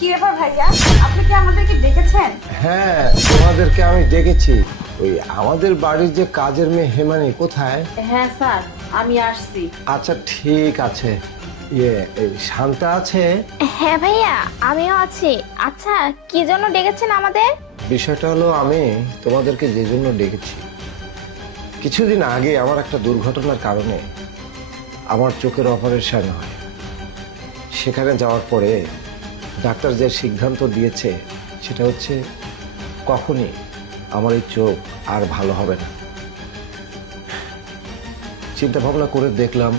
কি ব্যাপার ভাইয়া, আপনি কি আমাদেরকে ডেকেছেন? হ্যাঁ, তোমাদেরকে আমি ডেকেছি। ওই আমাদের বাড়ির যে কাজের মেয়ে হেমানি কোথায়? হ্যাঁ স্যার, আমি আসছি। আচ্ছা ঠিক আছে। এই শান্তা আছে? হ্যাঁ ভাইয়া, আমিও আছি। আচ্ছা, কি জন্য ডেকেছেন আমাদের? বিষয়টা হলো, আমি তোমাদেরকে যে জন্য ডেকেছি, কিছুদিন আগে আমার একটা দুর্ঘটনার কারণে আমার চোখের অপারেশন হয়। সেখানে যাওয়ার পরে ডাক্তার যে সিদ্ধান্ত দিয়েছে সেটা হচ্ছে কখনই আমার এই চোখ আর ভালো হবে না। চিন্তা ভাবনা করে দেখলাম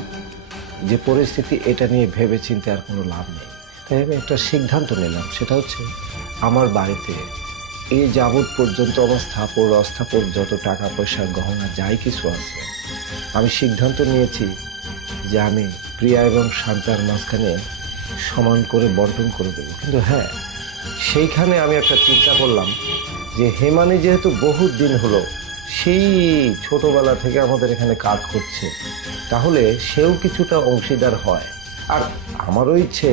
যে পরিস্থিতি, এটা নিয়ে ভেবে চিন্তে আর কোনো লাভ নেই। তাই আমি একটা সিদ্ধান্ত নিলাম, সেটা হচ্ছে আমার বাড়িতে এই যাবৎ পর্যন্ত আমার স্থাপর অস্থাপর যত টাকা পয়সা গহনা যাই কিছু আছে, আমি সিদ্ধান্ত নিয়েছি যে আমি প্রিয়া এবং শান্তার মাঝখানে সমান করে বন্টন করে দেবো। কিন্তু হ্যাঁ, সেইখানে আমি একটা চিন্তা করলাম যে হেমানি যেহেতু বহু দিন হলো, সেই ছোটবেলা থেকে আমাদের এখানে কাজ করছে, তাহলে সেও কিছুটা অংশীদার হয়। আর আমারও ইচ্ছে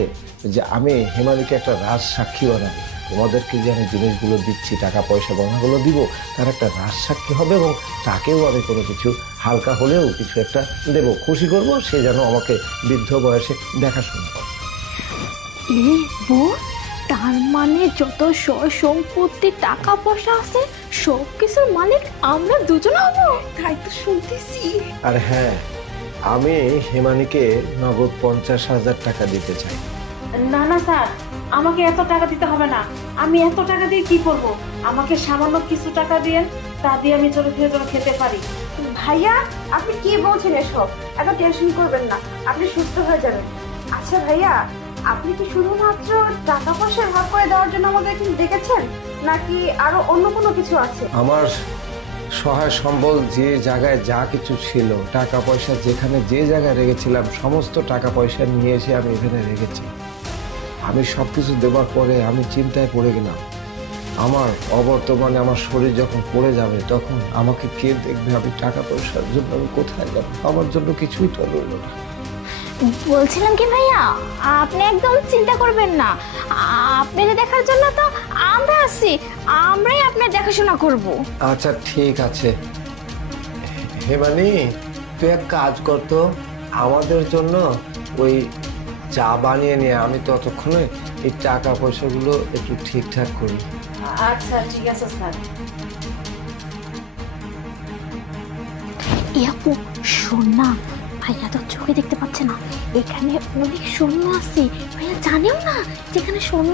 যে আমি হেমানিকে একটা রাজ সাক্ষী বানাবো। তোমাদেরকে যে আমি জিনিসগুলো দিচ্ছি, টাকা পয়সা গহনাগুলো দিব, তার একটা রাজ সাক্ষী হবে এবং তাকেও আমি কোনো কিছু হালকা হলেও কিছু একটা দেবো, খুশি করব, সে যেন আমাকে বৃদ্ধ বয়সে দেখাশোনা করে। তার মানে যত সম্পত্তি টাকা পয়সা আছে সব কিছুর মালিক আমরা দুজন হব? তাই তো শুনতেছি। আর হ্যাঁ, আমি হেমানিকে নগদ 50,000 টাকা দিতে চাই। না না স্যার, আমাকে এত টাকা দিতে হবে না। আমি এত টাকা দিয়ে কি করব? আমাকে সামান্য কিছু টাকা দিয়েন, তা দিয়ে আমি চলে ফিরে চলে খেতে পারি। ভাইয়া, আপনি কি বলছেন এসব? এত টেনশন করবেন না, আপনি সুস্থ হয়ে যাবেন। আচ্ছা ভাইয়া, আপনি কি শুধুমাত্র টাকা পয়সা ভাগ করে দেওয়ার জন্য আমাদের এখানে ডেকেছেন, নাকি আরো অন্য কোনো কিছু আছে? আমার সহায় সম্বল যে জায়গায় যা কিছু ছিল, টাকা পয়সা যেখানে যে জায়গায় রেখেছিলাম, সমস্ত টাকা পয়সা নিয়ে এসে আমি এখানে রেখেছি। আমি সব কিছু দেওয়ার পরে আমি চিন্তায় পড়ে গেলাম, আমার অবর্তমানে আমার শরীর যখন পড়ে যাবে তখন আমাকে কে দেখবে? আমি টাকা পয়সার জন্য আমি কোথায় যাব? আমার জন্য কিছুই তো রইল না। বলছিলাম কি ভাইয়া, আপনি একদম চিন্তা করবেন না। আপনাকে দেখার জন্য তো আমরা আছি, আমরাই আপনার দেখাশোনা করব। আচ্ছা ঠিক আছে। হেমানি, তুই এক কাজ করতো, আমাদের জন্য ওই চা বানিয়ে নিয়ে, আমি ততক্ষণে এই টাকা পয়সাগুলো একটু ঠিকঠাক করি। আচ্ছা ঠিক আছে স্যার। ইয়াপু, শোন না, ভাইয়া তো চোখে দেখতে পাচ্ছে না, এখানে অনেক সৈন্য আছে। ভাইয়া জানেও না যেখানে সৈন্য